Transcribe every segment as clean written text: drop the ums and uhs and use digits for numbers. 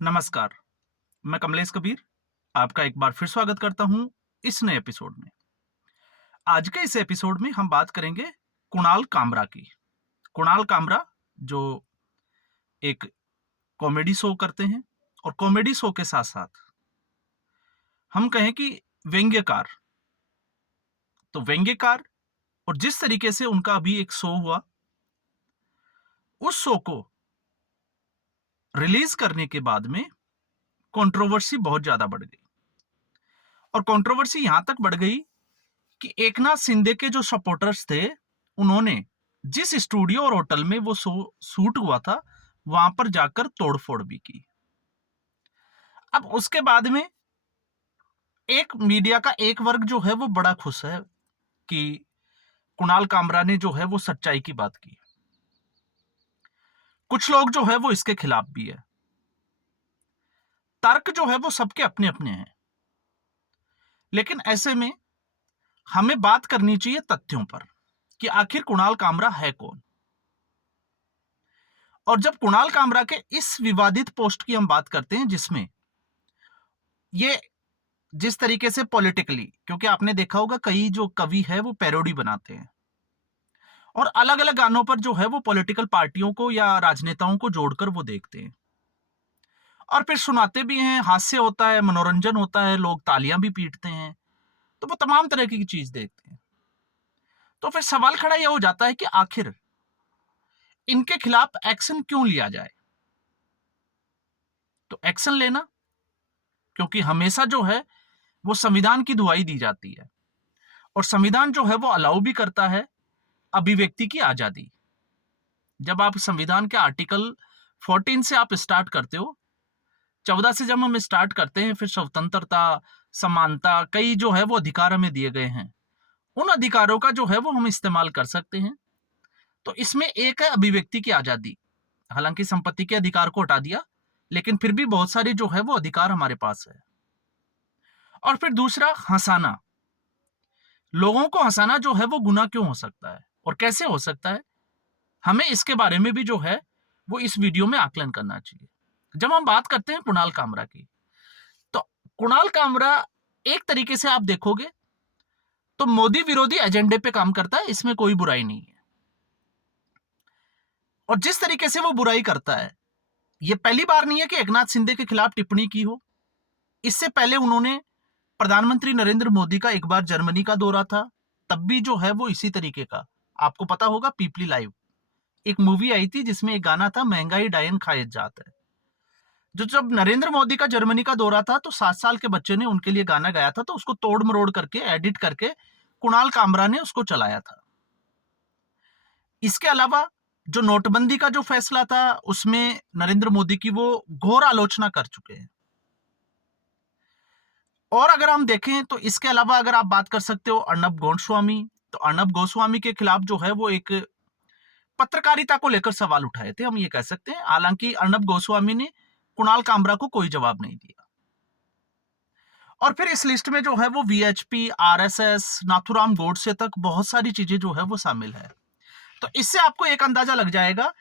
नमस्कार, मैं कमलेश कबीर आपका एक बार फिर स्वागत करता हूं इस नए एपिसोड में। आज के इस एपिसोड में हम बात करेंगे कुणाल कामरा की। कुणाल कामरा जो एक कॉमेडी शो करते हैं और कॉमेडी शो के साथ-साथ हम कहें कि व्यंग्यकार। तो व्यंग्यकार और जिस तरीके से उनका अभी एक शो हुआ, उस शो को रिलीज़ करने के बाद में कंट्रोवर्सी बहुत ज़्यादा बढ़ गई और कंट्रोवर्सी यहां तक बढ़ गई कि एकनाथ शिंदे के जो सपोर्टर्स थे, उन्होंने जिस स्टूडियो और होटल में वो शो शूट हुआ था, वहां पर जाकर तोड़फोड़ भी की। अब उसके बाद में एक मीडिया का एक वर्ग जो है वो बड़ा खुश है कि कुणाल कामरा ने जो है वो सच्चाई की बात की। कुछ लोग जो है वो इसके खिलाफ भी है। तर्क जो है वो सबके अपने अपने हैं, लेकिन ऐसे में हमें बात करनी चाहिए तथ्यों पर कि आखिर कुणाल कामरा है कौन। और जब कुणाल कामरा के इस विवादित पोस्ट की हम बात करते हैं, जिसमें ये जिस तरीके से पॉलिटिकली, क्योंकि आपने देखा होगा कई जो कवि है वो पैरोडी बनाते हैं और अलग अलग गानों पर जो है वो पॉलिटिकल पार्टियों को या राजनेताओं को जोड़कर वो देखते हैं और फिर सुनाते भी हैं। हास्य होता है, मनोरंजन होता है, लोग तालियां भी पीटते हैं, तो वो तमाम तरह की चीज देखते हैं। तो फिर सवाल खड़ा यह हो जाता है कि आखिर इनके खिलाफ एक्शन क्यों लिया जाए। तो एक्शन लेना, क्योंकि हमेशा जो है वो संविधान की दुहाई दी जाती है और संविधान जो है वो अलाउ भी करता है अभिव्यक्ति की आजादी। जब आप संविधान के आर्टिकल 14 से आप स्टार्ट करते हो, 14 से जब हम स्टार्ट करते हैं, फिर स्वतंत्रता, समानता, कई जो है वो अधिकार हमें दिए गए हैं। उन अधिकारों का जो है वो हम इस्तेमाल कर सकते हैं। तो इसमें एक है अभिव्यक्ति की आजादी। हालांकि संपत्ति के अधिकार को हटा दिया, लेकिन फिर भी बहुत सारे जो है वो अधिकार हमारे पास है। और फिर दूसरा, हंसाना। लोगों को हंसाना जो है वो गुनाह क्यों हो सकता है और कैसे हो सकता है, हमें इसके बारे में भी जो है वो इस वीडियो में आकलन करना चाहिए। जब हम बात करते हैं कुणाल कामरा की, तो कुणाल कामरा एक तरीके से आप देखोगे तो मोदी विरोधी एजेंडे पे काम करता है, इसमें कोई बुराई नहीं है। और जिस तरीके से वो बुराई करता है, ये पहली बार नहीं है कि एकनाथ शिंदे के खिलाफ टिप्पणी की हो। इससे पहले उन्होंने प्रधानमंत्री नरेंद्र मोदी का एक बार जर्मनी का दौरा था, तब भी जो है वो इसी तरीके का, आपको पता होगा पीपली लाइव एक मूवी आई थी जिसमें एक गाना था, महंगाई डायन खाए जात है। जो जब नरेंद्र मोदी का जर्मनी का दौरा था तो 7 साल के बच्चे ने उनके लिए गाना गाया था, तो उसको तोड़ मरोड़ करके एडिट करके कुणाल कामरा ने उसको चलाया था। इसके अलावा जो नोटबंदी का जो फैसला था, उसमें नरेंद्र मोदी की वो घोर आलोचना कर चुके हैं। और अगर हम देखें तो इसके अलावा अगर आप बात कर सकते हो अर्नब गोस्वामी, तो अर्नब गोस्वामी के खिलाफ जो है वो एक पत्रकारिता को लेकर सवाल उठाए थे, हम ये कह सकते हैं। हालांकि अर्नब गोस्वामी ने कुणाल कामरा को कोई जवाब नहीं दिया। और फिर इस लिस्ट में जो है वो वीएचपी, आरएसएस, नाथुराम गोडसे तक बहुत सारी चीजें जो है वो शामिल है। तो इससे आपको एक अंदाजा लग जाएगा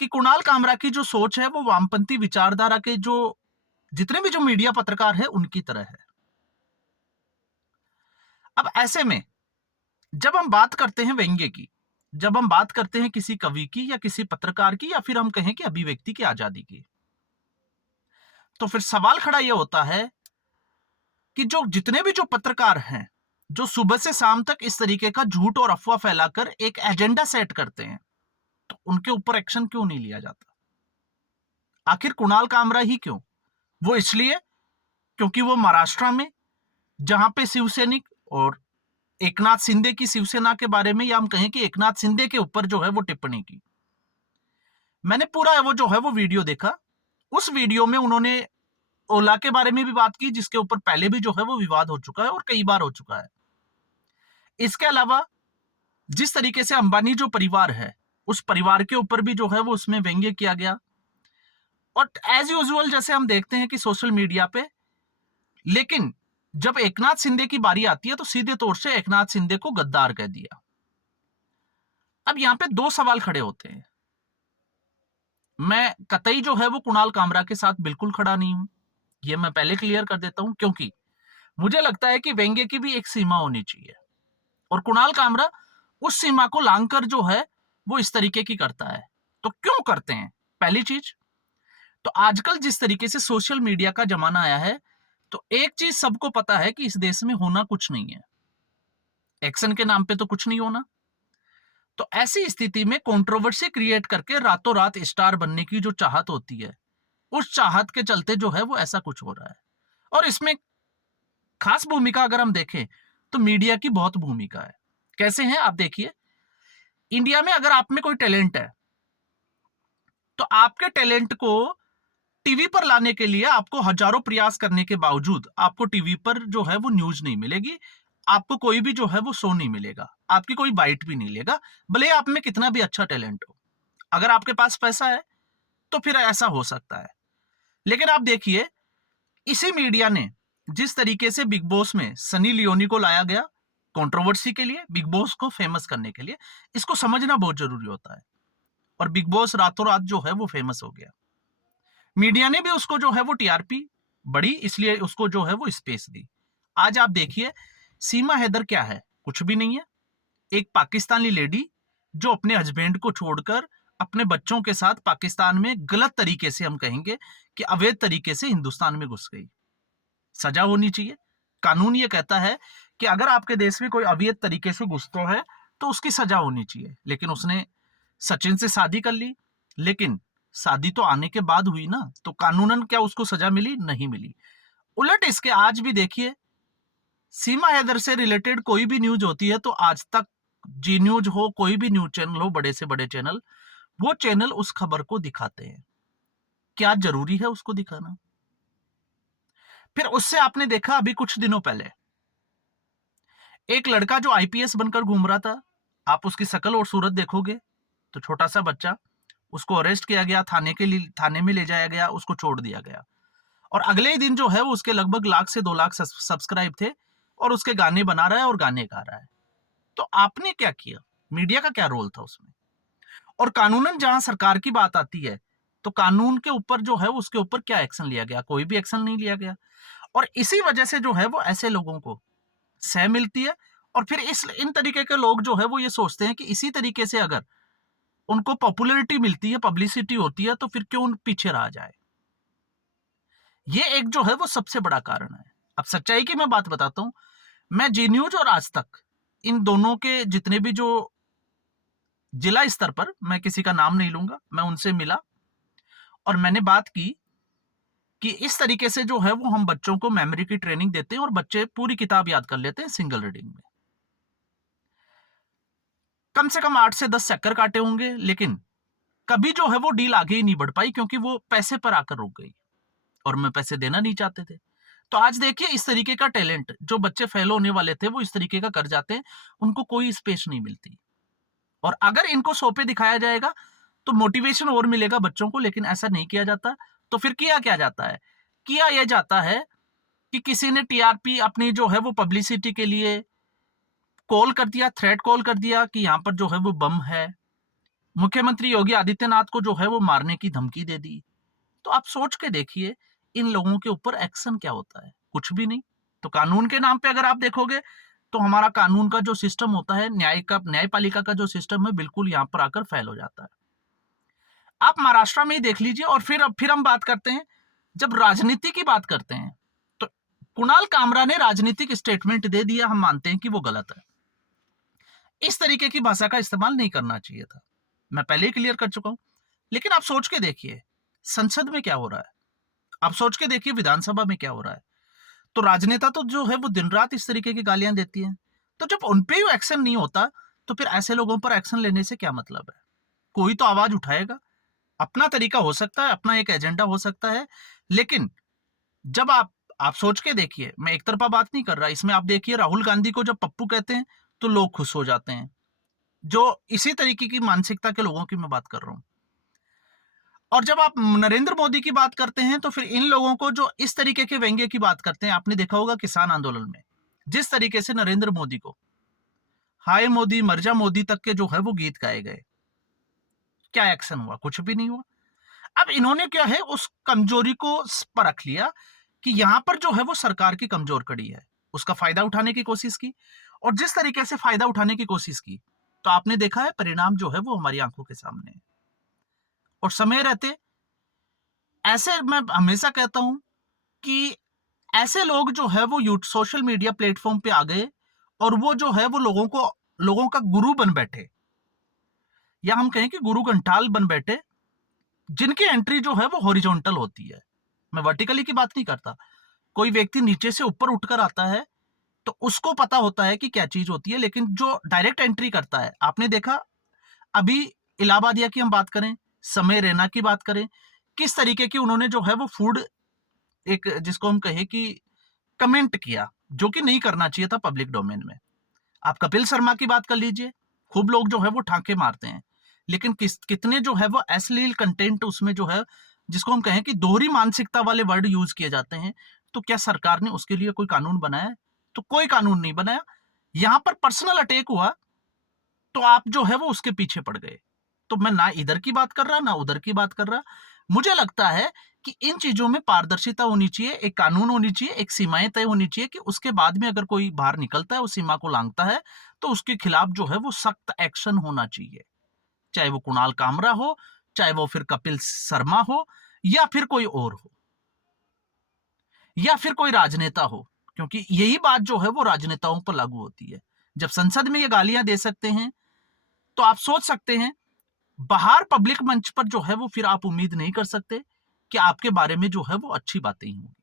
कि कुणाल कामरा की जो सोच है वो वामपंथी विचारधारा के जो जितने भी जो मीडिया पत्रकार है उनकी तरह है। अब ऐसे में जब हम बात करते हैं व्यंग्य की, जब हम बात करते हैं किसी कवि की या किसी पत्रकार की, या फिर हम कहें कि अभिव्यक्ति की आजादी की, तो फिर सवाल खड़ा यह होता है कि जो जितने भी जो पत्रकार हैं, जो सुबह से शाम तक इस तरीके का झूठ और अफवाह फैलाकर एक एजेंडा सेट करते हैं, तो उनके ऊपर एक्शन क्यों नहीं लिया जाता। आखिर कुणाल कामरा ही क्यों? वो इसलिए क्योंकि वो महाराष्ट्र में, जहां पे शिवसैनिक और एकनाथ शिंदे की शिवसेना के बारे में, या हम कहें कि एकनाथ शिंदे के ऊपर जो है वो टिप्पणी की। मैंने पूरा वो जो है वो वीडियो देखा। उस वीडियो में उन्होंने ओला के बारे में भी बात की, जिसके ऊपर पहले भी जो है वो विवाद हो चुका है और कई बार हो चुका है। इसके अलावा जिस तरीके से अंबानी जो परिवार है, उस परिवार के ऊपर भी जो है वो उसमें व्यंग्य किया गया। और एज यूजुअल जैसे हम देखते हैं कि सोशल मीडिया पे, लेकिन जब एकनाथ शिंदे की बारी आती है तो सीधे तौर से एकनाथ शिंदे को गद्दार कह दिया। अब यहां पे दो सवाल खड़े होते हैं। मैं कतई जो है वो कुणाल कामरा के साथ बिल्कुल खड़ा नहीं हूं, ये मैं पहले क्लियर कर देता हूं, क्योंकि मुझे लगता है कि व्यंग्य की भी एक सीमा होनी चाहिए और कुणाल कामरा उस सीमा को लांघकर जो है वो इस तरीके की करता है। तो क्यों करते हैं? पहली चीज तो आजकल जिस तरीके से सोशल मीडिया का जमाना आया है, तो एक चीज सबको पता है कि इस देश में होना कुछ नहीं है, एक्शन के नाम पे तो कुछ नहीं होना। तो ऐसी स्थिति में कंट्रोवर्सी क्रिएट करके रातों रात स्टार बनने की जो चाहत होती है, उस चाहत के चलते जो है वो ऐसा कुछ हो रहा है। और इसमें खास भूमिका अगर हम देखें तो मीडिया की बहुत भूमिका है। कैसे हैं आप देखिए, इंडिया में अगर आप में कोई टैलेंट है तो आपके टैलेंट को टीवी पर लाने के लिए आपको हजारों प्रयास करने के बावजूद आपको टीवी पर जो है वो न्यूज नहीं मिलेगी, आपको कोई भी जो है वो शो नहीं मिलेगा, आपकी कोई बाइट भी नहीं लेगा, भले आप में कितना भी अच्छा टैलेंट हो। अगर आपके पास पैसा है तो फिर ऐसा हो सकता है। लेकिन आप देखिए, इसी मीडिया ने जिस तरीके से बिग बॉस में सनी लियोनी को लाया गया कंट्रोवर्सी के लिए, बिग बॉस को फेमस करने के लिए, इसको समझना बहुत जरूरी होता है। और बिग बॉस रातों रात जो है वो फेमस हो गया, मीडिया ने भी उसको जो है वो टीआरपी बढ़ी, इसलिए उसको जो है वो स्पेस दी। आज आप देखिए, सीमा हैदर क्या है? कुछ भी नहीं है, एक पाकिस्तानी लेडी जो अपने हस्बैंड को छोड़कर अपने बच्चों के साथ पाकिस्तान में गलत तरीके से, हम कहेंगे कि अवैध तरीके से हिंदुस्तान में घुस गई। सजा होनी चाहिए। कानून ये कहता है कि अगर आपके देश में कोई अवैध तरीके से घुसता है तो उसकी सजा होनी चाहिए। लेकिन उसने सचिन से शादी कर ली, लेकिन शादी तो आने के बाद हुई ना, तो कानूनन क्या उसको सजा मिली? नहीं मिली। उलट इसके आज भी देखिए, सीमा हैदर से रिलेटेड कोई भी न्यूज होती है तो आज तक जी न्यूज हो, कोई भी न्यूज चैनल हो, बड़े से बड़े चैनल, वो चैनल उस खबर को दिखाते हैं। क्या जरूरी है उसको दिखाना? फिर उससे आपने देखा अभी कुछ दिनों पहले एक लड़का जो आईपीएस बनकर घूम रहा था, आप उसकी शक्ल और सूरत देखोगे तो छोटा सा बच्चा, उसको अरेस्ट किया गया, थाने में ले जाया गया, उसको छोड़ दिया गया। और अगले ही दिन जो है वो उसके लगभग 1 लाख से 2 लाख सब्सक्राइब थे और उसके गाने बना रहा है और गाने गा रहा है। तो आपने क्या किया? मीडिया का क्या रोल था उसमें? और कानूनन जहां सरकार की बात आती है तो कानून के ऊपर जो है उसके ऊपर क्या एक्शन लिया गया? कोई भी एक्शन नहीं लिया गया। और इसी वजह से जो है वो ऐसे लोगों को सह मिलती है। और फिर इस इन तरीके के लोग जो है वो ये सोचते हैं कि इसी तरीके से अगर उनको पॉपुलैरिटी मिलती है, पब्लिसिटी होती है, तो फिर क्यों पीछे रहा जाए। ये एक जो है वो सबसे बड़ा कारण है। अब सच्चाई की मैं बात बताता हूं, मैं जी न्यूज और आज तक इन दोनों के जितने भी जो जिला स्तर पर, मैं किसी का नाम नहीं लूंगा, मैं उनसे मिला और मैंने बात की कि इस तरीके से जो है वो हम बच्चों को मेमोरी की ट्रेनिंग देते हैं और बच्चे पूरी किताब याद कर लेते हैं सिंगल रीडिंग में। कम से कम 8 से 10 चक्कर काटे होंगे, लेकिन कभी जो है वो डील आगे ही नहीं बढ़ पाई क्योंकि वो पैसे पर आकर रुक गई और मैं पैसे देना नहीं चाहते थे। तो आज देखिए, इस तरीके का टैलेंट जो बच्चे फेल होने वाले थे वो इस तरीके का कर जाते हैं, उनको कोई स्पेस नहीं मिलती। और अगर इनको शो पे दिखाया जाएगा तो मोटिवेशन और मिलेगा बच्चों को, लेकिन ऐसा नहीं किया जाता। तो फिर किया क्या जाता है? किया यह जाता है कि किसी ने टीआरपी अपनी जो है वो पब्लिसिटी के लिए कॉल कर दिया, थ्रेट कॉल कर दिया कि यहां पर जो है वो बम है, मुख्यमंत्री योगी आदित्यनाथ को जो है वो मारने की धमकी दे दी। तो आप सोच के देखिए, इन लोगों के ऊपर एक्शन क्या होता है? कुछ भी नहीं। तो कानून के नाम पे अगर आप देखोगे तो हमारा कानून का जो सिस्टम होता है, न्यायपालिका का जो सिस्टम है, बिल्कुल यहां पर आकर फेल हो जाता है। आप महाराष्ट्र में ही देख लीजिए। और फिर हम बात करते हैं, जब राजनीति की बात करते हैं तो कुणाल कामरा ने राजनीतिक स्टेटमेंट दे दिया, हम मानते हैं कि वो गलत है। इस तरीके की भाषा का इस्तेमाल नहीं करना चाहिए था, मैं पहले ही क्लियर कर चुका हूं। लेकिन आप सोच के देखिए, संसद में क्या हो रहा है, आप सोच के देखिए विधानसभा में क्या हो रहा है। तो राजनेता तो जो है वो दिन रात इस तरीके की गालियां देती हैं। तो जब उन पे ही एक्शन नहीं होता तो फिर ऐसे लोगों पर एक्शन लेने से क्या मतलब है? कोई तो आवाज उठाएगा, अपना तरीका हो सकता है, अपना एक एजेंडा हो सकता है। लेकिन जब आप सोच के देखिए, मैं एक तरफा बात नहीं कर रहा इसमें। आप देखिए, राहुल गांधी को जब पप्पू कहते हैं तो लोग खुश हो जाते हैं। जो इसी तरीके की मानसिकता के लोगों की मैं बात कर रहा हूं। और जब आप नरेंद्र मोदी की बात करते हैं तो फिर इन लोगों को जो इस तरीके के व्यंग्य की बात करते हैं, आपने देखा होगा किसान आंदोलन में जिस तरीके से नरेंद्र मोदी को हाय मोदी मर जा मोदी तक के जो है वो गीत गाए गए, क्या एक्शन हुआ? कुछ भी नहीं हुआ। अब इन्होंने क्या है उस कमजोरी को परख लिया कि यहां पर जो है वो सरकार की कमजोर कड़ी है, उसका फायदा उठाने की कोशिश की, और जिस तरीके से फायदा उठाने की कोशिश की, तो आपने देखा है परिणाम जो है वो हमारी आंखों के सामने है। और समय रहते ऐसे, मैं हमेशा कहता हूं कि ऐसे लोग जो है वो सोशल मीडिया प्लेटफॉर्म पे आ गए और वो जो है वो लोगों का गुरु बन बैठे, या हम कहें कि गुरु घंटाल बन बैठे, जिनकी एंट्री जो है वो हॉरिजॉन्टल होती है। मैं वर्टिकली की बात नहीं करता। कोई व्यक्ति नीचे से ऊपर उठकर आता है तो उसको पता होता है कि क्या चीज होती है, लेकिन जो डायरेक्ट एंट्री करता है, आपने देखा अभी इलाहाबादिया की हम बात करें, समय रैना की बात करें, किस तरीके की उन्होंने जो है वो फूड, एक जिसको हम कहे कि कमेंट किया, जो कि नहीं करना चाहिए था पब्लिक डोमेन में। आप कपिल शर्मा की बात कर लीजिए, खूब लोग जो है वो ठाके मारते हैं, लेकिन कितने जो है वो अश्लील कंटेंट उसमें जो है, जिसको हम कहें कि दोहरी मानसिकता वाले वर्ड यूज किए जाते हैं, तो क्या सरकार ने उसके लिए कोई कानून बनाया? तो कोई कानून नहीं बनाया। यहां पर पर्सनल अटैक हुआ तो आप जो है वो उसके पीछे पड़ गए। तो मैं ना इधर की बात कर रहा ना उधर की बात कर रहा। मुझे लगता है कि इन चीजों में पारदर्शिता होनी चाहिए, एक कानून होनी चाहिए, एक सीमाएं तय होनी चाहिए कि उसके बाद में अगर कोई बाहर निकलता है, उस सीमा को लांघता है, तो उसके खिलाफ जो है वो सख्त एक्शन होना चाहिए। चाहे वो कुणाल कामरा हो, चाहे वो फिर कपिल शर्मा हो, या फिर कोई और हो, या फिर कोई राजनेता हो, क्योंकि यही बात जो है वो राजनेताओं पर लागू होती है। जब संसद में ये गालियां दे सकते हैं, तो आप सोच सकते हैं बाहर पब्लिक मंच पर जो है वो फिर आप उम्मीद नहीं कर सकते कि आपके बारे में जो है वो अच्छी बातें ही होंगी।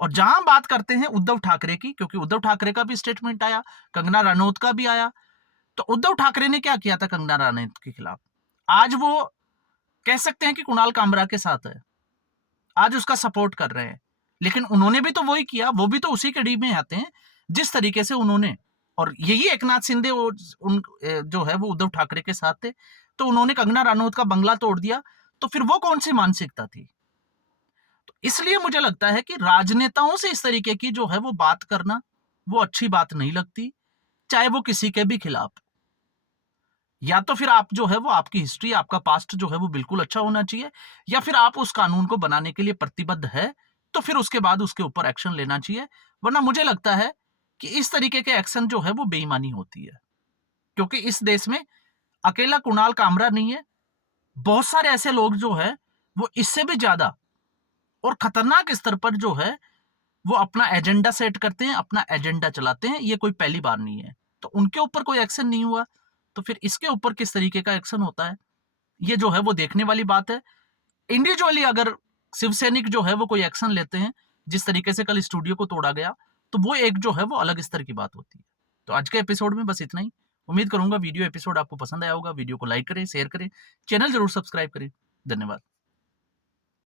और जहां बात करते हैं उद्धव ठाकरे की, क्योंकि उद्धव ठाकरे का भी स्टेटमेंट आया, कंगना रनौत का भी आया, तो उद्धव ठाकरे ने क्या किया था कंगना रनौत के खिलाफ? आज वो कह सकते हैं कि कुणाल कामरा के साथ है, आज उसका सपोर्ट कर रहे हैं, लेकिन उन्होंने भी तो वही किया, वो भी तो उसी कड़ी में आते हैं जिस तरीके से उन्होंने, और यही एकनाथ शिंदे जो है वो उद्धव ठाकरे के साथ थे, तो उन्होंने कंगना रनौत का बंगला तोड़ दिया। तो फिर वो कौन सी मानसिकता थी? तो इसलिए मुझे लगता है कि राजनेताओं से इस तरीके की जो है वो बात करना, वो अच्छी बात नहीं लगती, चाहे वो किसी के भी खिलाफ। या तो फिर आप जो है वो, आपकी हिस्ट्री, आपका पास्ट जो है वो बिल्कुल अच्छा होना चाहिए, या फिर आप उस कानून को बनाने के लिए प्रतिबद्ध है, तो फिर उसके बाद उसके ऊपर एक्शन लेना चाहिए। वरना मुझे लगता है कि इस तरीके के एक्शन जो है वो बेईमानी होती है, क्योंकि इस देश में अकेला कुणाल कामरा नहीं है, बहुत सारे ऐसे लोग जो है वो इससे भी ज्यादा और खतरनाक स्तर पर जो है वो अपना एजेंडा सेट करते हैं, अपना एजेंडा चलाते हैं। ये कोई पहली बार नहीं है, तो उनके ऊपर कोई एक्शन नहीं हुआ, तो फिर इसके ऊपर किस तरीके का एक्शन होता है, ये जो है वो देखने वाली बात है। इंडिविजुअली अगर शिवसैनिक जो है वो कोई एक्शन लेते हैं, जिस तरीके से कल स्टूडियो को तोड़ा गया, तो वो एक जो है वो अलग स्तर की बात होती है। तो आज के एपिसोड में बस इतना ही। उम्मीद करूंगा वीडियो एपिसोड आपको पसंद आया होगा। वीडियो को लाइक करें, शेयर करें, चैनल जरूर सब्सक्राइब करें। धन्यवाद।